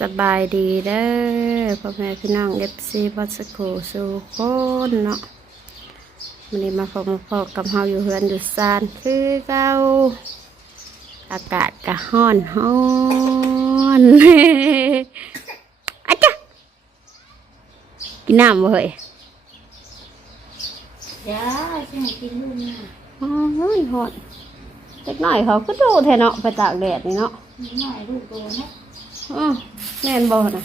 สบายดีเด้อพ่อแม่พี่น้องเอฟซีพัสโขสู่คนเนาะวันนี้มาพบมาพอกับเฮาอยู่เฮือนอยู่ซานคือเก่าอากาศกะฮ้อนฮ้อนอะจ้ะกินน้ำบ่เฮ้ยยาใช่กินลูกนะฮ้อนฮ้อนเล็กน้อยเขาก็ดูแทเนาะไปตากแดดนี่เนาะนิดหน่อยลูกโตนะ อ้อแม่นบ่นะ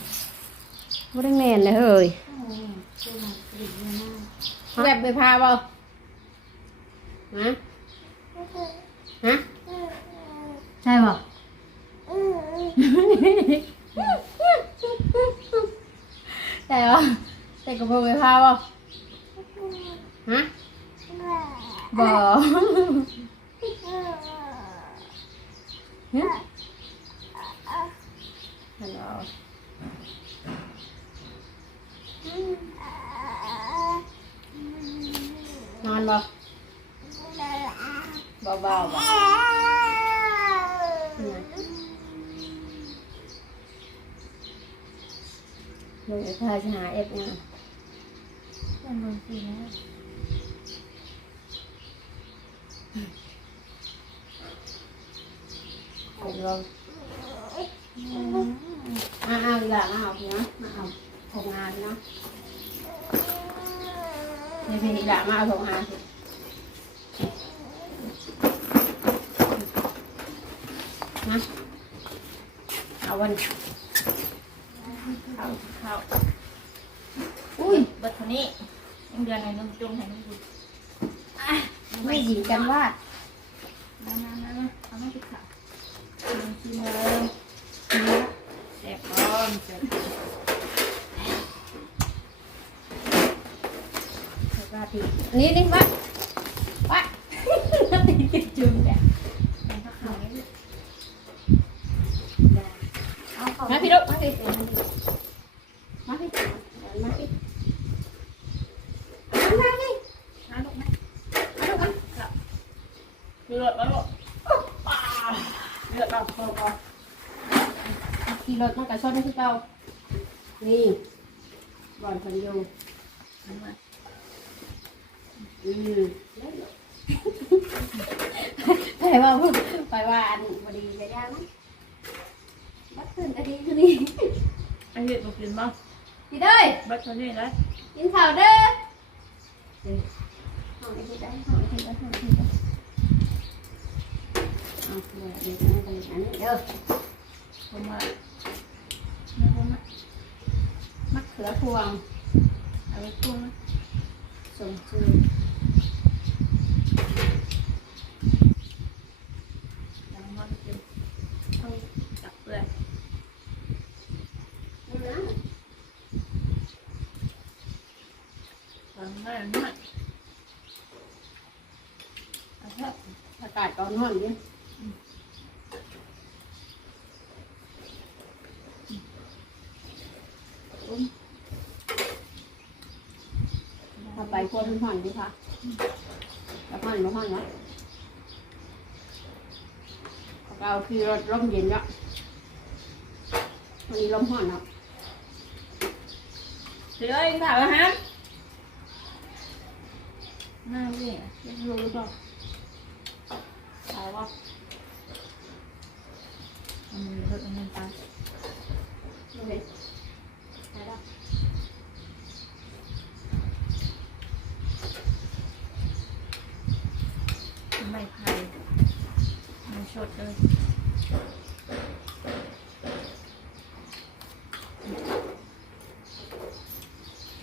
บ่ได้แม่นเลยเฮ้ยโอ้ยตัวมันกลิ่นเยอะมากแบบไปพาบ่ฮะฮะใช่บ่ใช่บ่แต่กระโปรงไปพาบ่ฮะบ่ฮะฮัลโหลนอนบ่บ่บ่บ่มึงจะพาไปหาเอฟงาน มัน บางทีนะเอาลงอ่าเอาอีกและมาเอาเนาะมาเอาผงงานเนาะนี่พี่อีกและมาเอาผงงานสินะเอาวันเอาเข้า อุ้ยบัดเท่านี้ยังเดือนไหนนุ่มจุ่มให้นุ่มบุญ ไม่หยิงกันวาด มามามามาเอามาติดขาลองชิมเลยนี่แซ่บร้อ สบายดีนี่นี่มาดตีกินจุ่มเนี่ย เป็นข้าวขาวนี่ลูกเอาเข้า มาพี่ลูกมาพี่มาพี่มาพี่มาพี่ เอาลูกไหม มาลูกมา เลือดแล้วลูกเลือดเราพอพอ ขี่รถมากับชอบไม่ที่เก่านี่บ่อนพันยู เอามา อืมไปว่าพูดไป ว่าอันบดีจะยากนะบัดขึ้นก็ดีขึ้นนี่ไอ้เห็ดบุกินบ้างพี่เด้ยบัดเท่านี้เลยกินข้าวเด้อเด้อห้องไอ้ที่ได้ห้องไอ้ที่ได้ห้องไอ้ที่ได้เอาเดี๋ยวเดี๋ยวเดี๋ยวเดี๋ยวอันนี้เด้อผมมาไม่ผมมามะเขือพวงเอาไปปรุงนะสมจืด ยังมันกินต้องจับเปลือก นี่นะ ตอนนั้นน่ะเอาเถอะอากาศตอนนอนเนี่ยถ้าไปควรห่อนดีค่ะแล้วห่อนไม่ห่อนวะเขาคือรถร่มเย็นละวันนี้ลมห่อนเนาะเดี๋ยวเองถามอา หารน่าเวี่ยยังรู้หรือเปล่าถามว่าอืมรถมันตายโอเคไปแล้วไม่พายไม่ชดเลย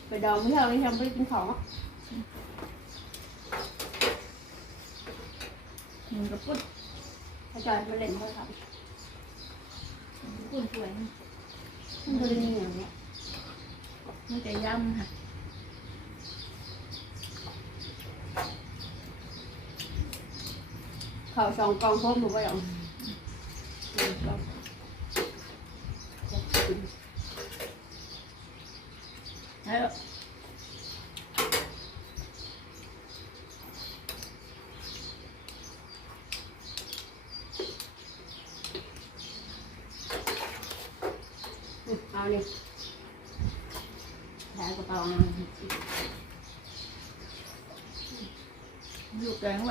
ไปดองไม่เอาเลยทำไม่ได้กินของอะ มันกระปุ้นอาจารย์มาเล่นเขาทำปุ้นสวยนะำมันจะมีอย่างเนี้ยมันจะย่ำค่ะข่าวสองกองพร้อมหนูไปอกแล้ว อืมเอาเลยแถกระเป๋ามา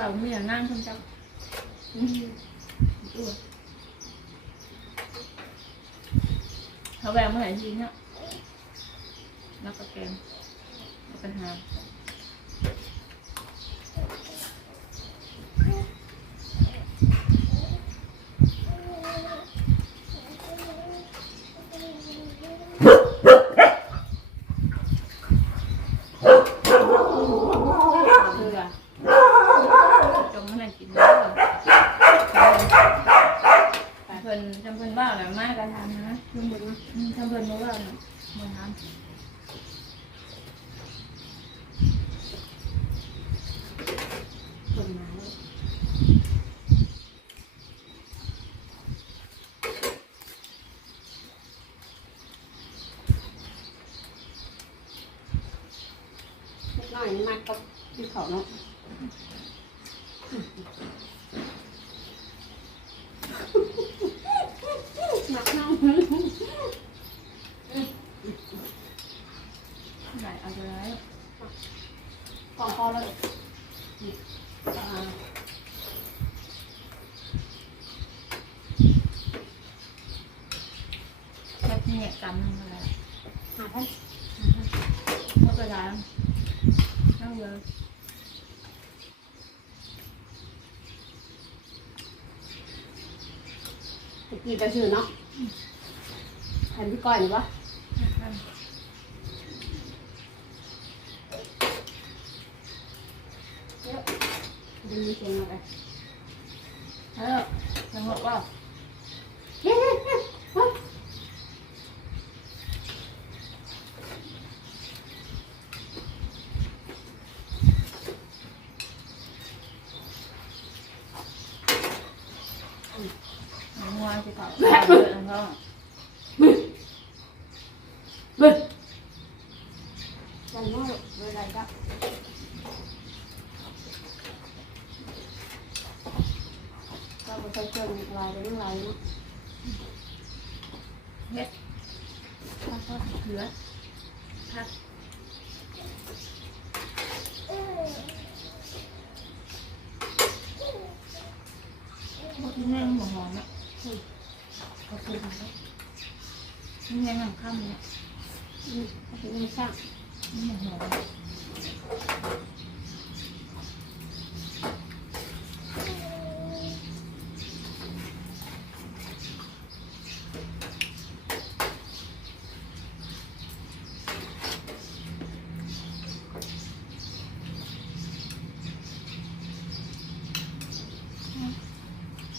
อยู่แกงแบบมีอย่างนั่งทำจังอ้วนเขาแบงมาไหนทีเนี่ยแล้วก็แกงแล้วก็หา เพื่อ จงมันกินแล้วเพิ่นจำเพิ่นว่าแหละมากกระทำนะ ขึ้นบนนะ อืมจำเพิ่นมาว่าน่ะมันท ต้นไม้ เล็กน้อยมากก็ที่เขาเนาะหนักน้องำไหนเอาไปไว้ กองคอเลยนี่อ่า แค่เนี่ยกำนึงอะไร หาท่าน เข้าไปร้านนั่งเลย ตะกี้ จะชื่อเนาะแทนพี่ก้อยหรือวะเดี๋ยวดึงมีเสียงมาไปเออสงบว่าเฮ้ยเฮ้ยเฮ้ยเฮ้ย งัวสิเขาเดินเขา เบิ้ลวันน้อยเวลาก็ก็ไป ใช้เครื่องลายไปเรื่องลายเนาะเฮ็ดถ้าเขาเหลือพักพวกที่แม่งหัวหอมอะขาคือทำได้ที่แม่งหนังข้ามเนี่ย อืมเอาไปไม่ช่าง นี่หัวหอม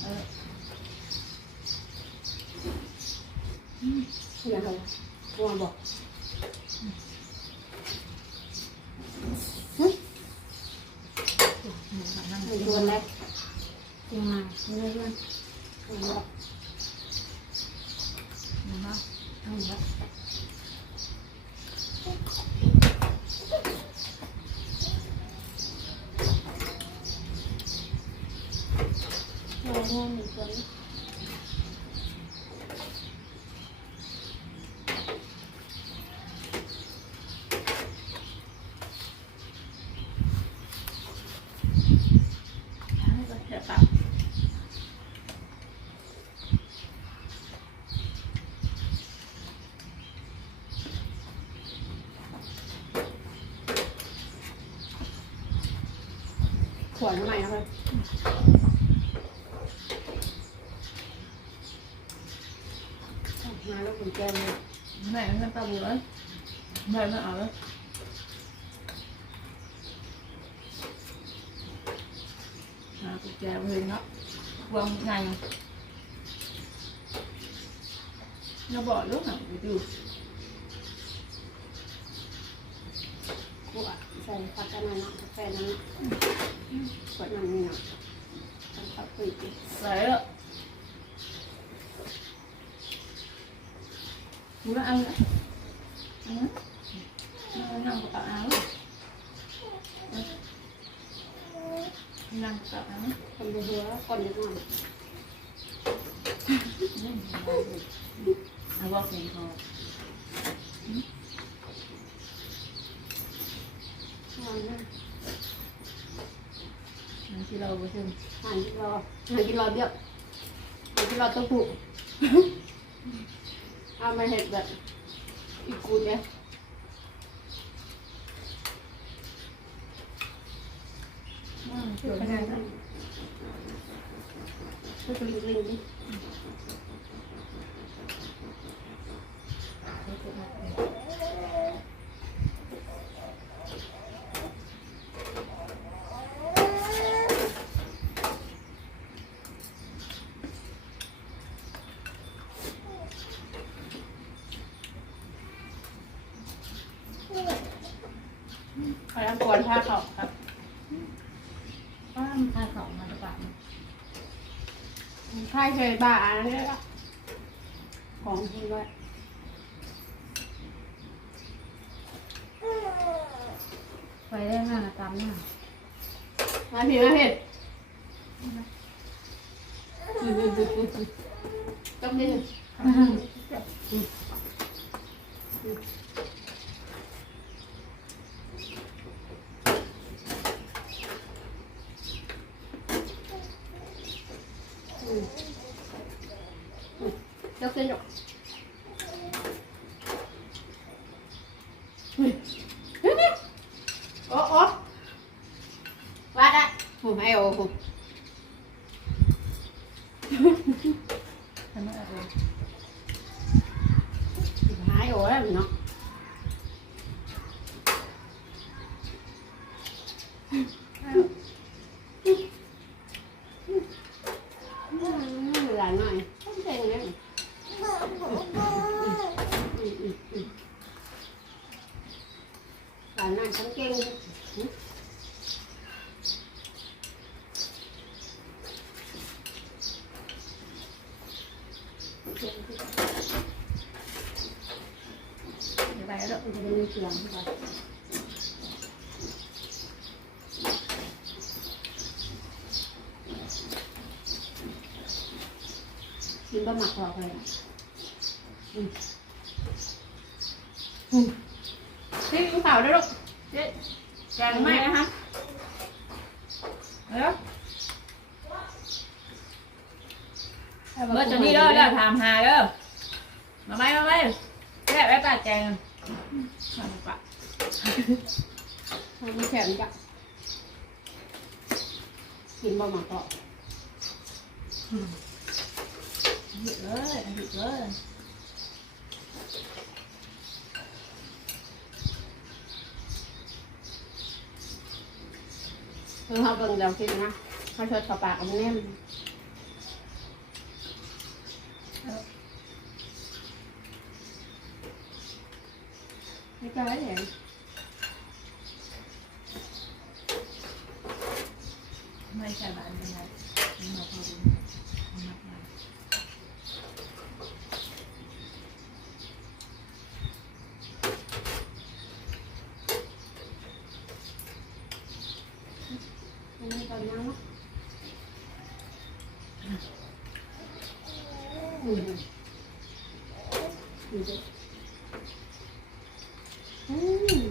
เออ เสียงอะไรกลัวบอกเฮ้ย หมูกับนั่ง ไม่ชวนเลยจริงมาไม่ได้ชวนไม่ได้ หมูบ้า ทำแบบเราโง่หนึ่งคน ให้ก็เสียปาก ข วดทำไมนะเพื่อนมาแล้วคุณแก้มเลยแม่มันตาบูเลยแม่ไม่เอาเลยหากุญแจเลยเนาะวางไงเราบอกลูกหนังไปดู ขวดใส่ผักกันหน่อยเนาะกาแฟนั้นเนาะขวดมันนี่เนาะทำข้าวคุยดิใส่แล้วมึงเอาละอืมเอานั่งกับปากเอางกับปากเอาคนเบื่อคนเยอะหน่อยกงคอมันราไปถึงหันกิโลหันกิโลเดียวหันกิโลต้องผูกเอามาเห็ดแบบอีกูเนี่ยเกิดอะไรนะพูดลิงลิงดิ ขอรับก่อนผ้าเขาครับป้ามพาเขามาตะปาใช่เคยบ้าอันนี้ละของคุณไว้ไปได้งานตามเนี่ย มาผิดมาผิดต้องดิ ยกขึ้นยกโอ้โอ้วัดอะผมให้โอ้ผม ทำไมเออ หายโอ้แล้วเนาะหลานหน่อยต้องเก่งเลยหลานหน่อยต้องเก่ง ไปแล้ว มัน จะได้มีเสียงใช่ปะกินบะหมักหรอกเลยอะอืมอืมนี่กินข้าวด้วยลูกเจ๊แกงไม่นะคะเออเมื่อจะนี่เด้อเด้อถามหาเด้อมาไหมมาไหมแค่แล้วตัดแกง มาปะทำแขนจ้ะกินบะหมักหรอกหยุดเลยหยุดเลยเออเขาเบิ่งแล้วกินนะเขาชดเข้าปากกับแน่ม ไม่ใช่เหรอไม่ใช่บ้านเป็นไรมาพอดีมามา อันนี้ก่อนนะเนาะอืมอืมอืม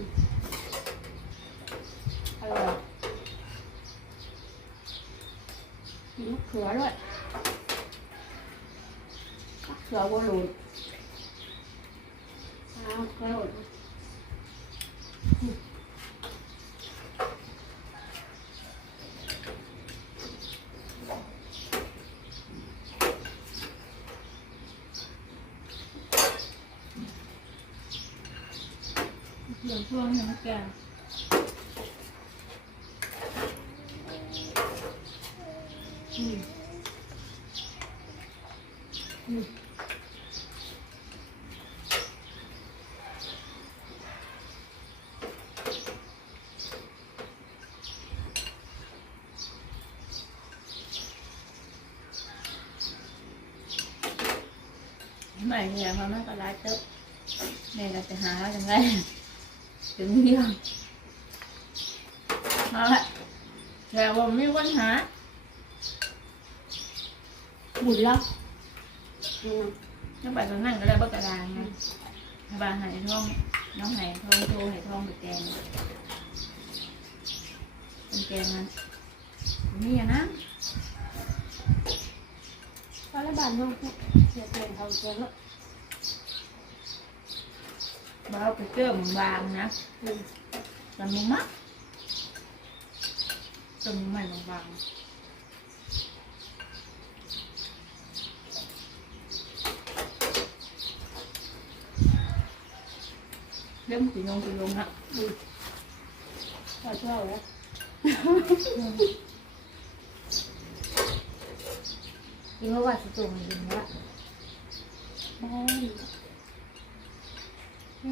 อร่อยมีมะเขือ ด้วยเขือวัวหลุดเอาเขือหลุดเหลือช่วงนี้แก ไม่เนี่ยเขาไม่ก็ร้ายเต๊ะแม่ก็จะหาจังไรถึงเดียวมาละแต่ผมไม่วันหาบุญแล้วนี่นะน้ำปัดตรงนั้นก็ได้บักกระดานไงให้บางหายท้องน้องหายท้องโตหายท้องไปแกงเป็นแกงมันนี่อะนะตอนแรกบ้านน้องเนี่ยเสียนเขาเกินแล้ว บ่เอาไปเกลือมบางนะอืมตำมึงมักตำมึงใหม่บางๆเริ่มสีนงสีลงละพอชอบแล้วกินเพราะว่าสตูมันยินละบ้านอืม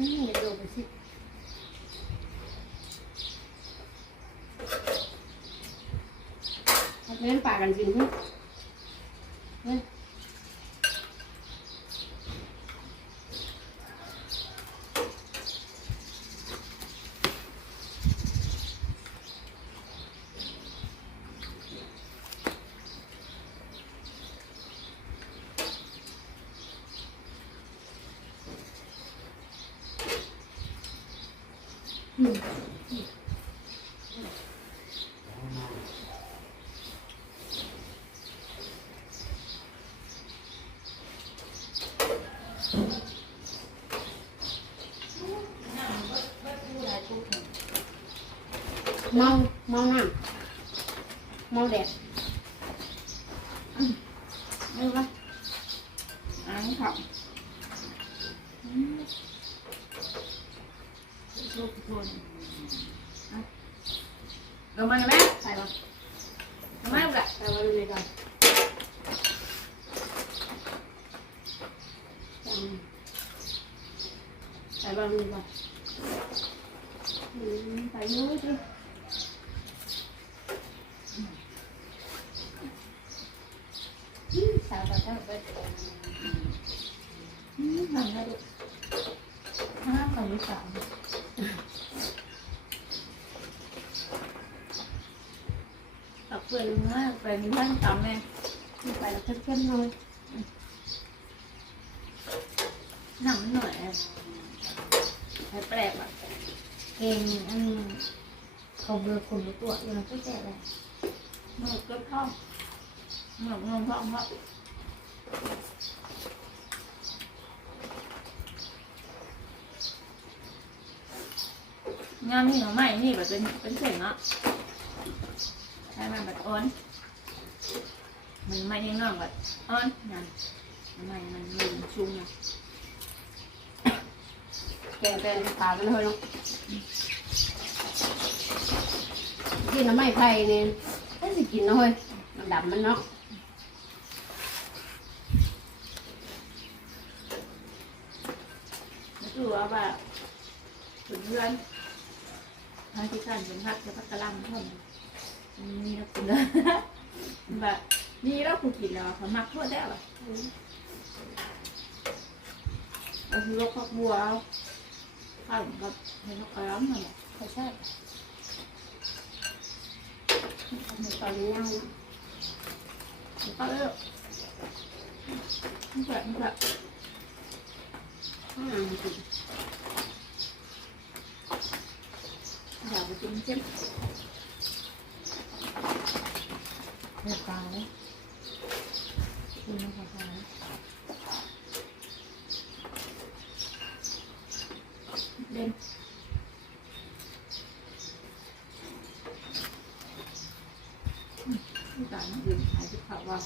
อย่าโดดไปสิเล่นป่ากันจริง เมาเมาน้ำเมาแดดอืมเอาวะ อ่านค่ะ ทุกคนลงมาไหมใส่มาทำไมลูกอะใส่มาดูเลยก่อนใส่มาดูเลยก่อนใส่เยอะสิอืมใส่วะใส่วะ อืมทำได้ลูกห้าสองสามตักเปลือกมากไปมีท่านตำเลย ใส่แล้ว เข้มหน่อยหนังหน่อยให้แปลกอะเก่งอันเขาเบอร์คนรู้ตัวอยู่นะก็แก่เลยหนูก็ท้องหนูงงท้องเพราะงานนี่หนูไม่นี่แบบเป็นเป็นเสียงเนาะใช่ไหมแบบอ้อน มันไม่ยังน้องแบบอ้อนนั่นไม่มันมันชุ่มนะแกงแกงขามันเลยเนาะกินน้ำไม้ไผ่นี่ถ้าสิกินนาะเฮ้ยมันดำมันเนาะแล้วคือว่าแบบเพื่อนทางที่สั่นเป็นพักจะพักกระลำเท่านั้นนี่นะคุณนะแบบ นี่เราคุกินแล้วเขามักทั่วได้หรอเราคือโรคพักบัวเอาข้าวกับเห็นกระลำนั่นแหละไม่ใช่ตอนนี้ย่างเนาะก็เออแบบแบบข้างหลังมันกินอยากไปกินเจ็บเลือดตาเลยกิ นน้ำปลาตาเด่นตาอื่นหายที่เขาว่า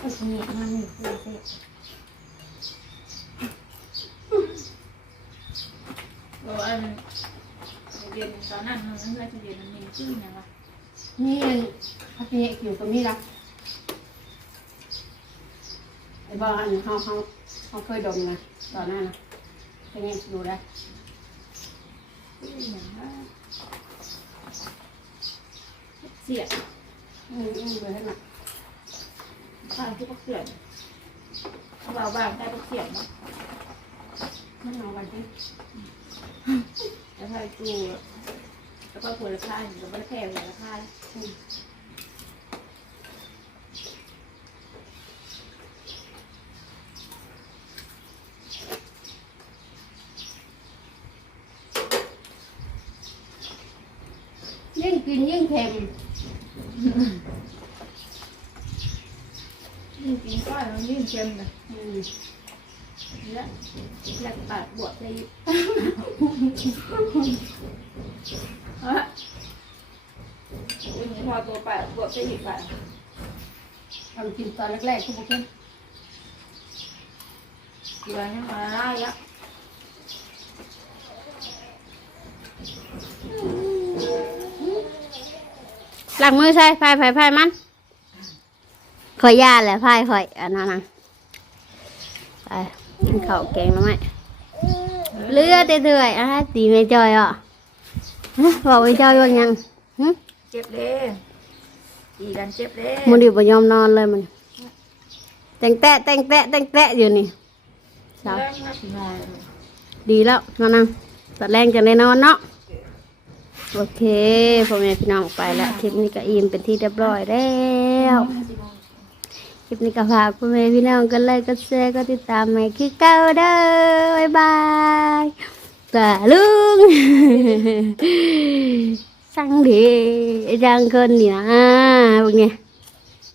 ก็จะมีมันหนึ่งคือเสร็จเอออันเรียนตอนนั้นมันเพื่อจะเรียนมันมีชื่อไงวะนี่อั นพักนี้อยู่ตรงนี้ละไอ้บ้านเขาเขาเขาเคยดมนะตอนนั้นนะเป็นไงดูได้ชื่ออย่างว่าเสียดอืมอืมเลยให้หนักข้างที่พักเสียดเขาบอกว่าได้พักเสียดเนาะมันเอาไว้ที่แล้วถ้าจู แล้วก็ผลค่าหรือวก็แพงผลค่ายิ่งกินยิ่งเค็มยิ่งกินก็ยิ่งเค็มนะ แล้วแล้วปาดบวชได้อีกฮะวันนี้พอตัวปาดบวชได้อีกปาดทำกินตอนแรกๆก็บอกเค็มเกลือยังมาไล่แล้วล้างมือใส่พายพายพายมันข่อยยาแหละพายข่อยอันนั้นนะไป กินข้าวแกงแล้วไหมเลือดเตื่อยๆอะตีไม่จอยอะฮะบอกไม่จอยว่ายังหึเจ็บเด้ตีกันเจ็บเด้มันอยู่บ่ยอมนอนเลยมันแต่งแตะแต่งแตะแต่งแตะอยู่นี่สาวแรงนะสินอนดีแล้วมานั่งตัดแรงจะได้นอนเนาะโอเคพ่อแม่พี่น้องไปแล้วคลิปนี้ก็อิ่มเป็นที่เรียบร้อยแล้ว คลิปนี้ก็ฝากพ่อแม่พี่น้องกันเลยก็แชร์ก็ติดตามใหม่คือเก่าเด้อบ๊ายบายตาลุงสั่งดีจังคนนี่นะพวกเนี้ย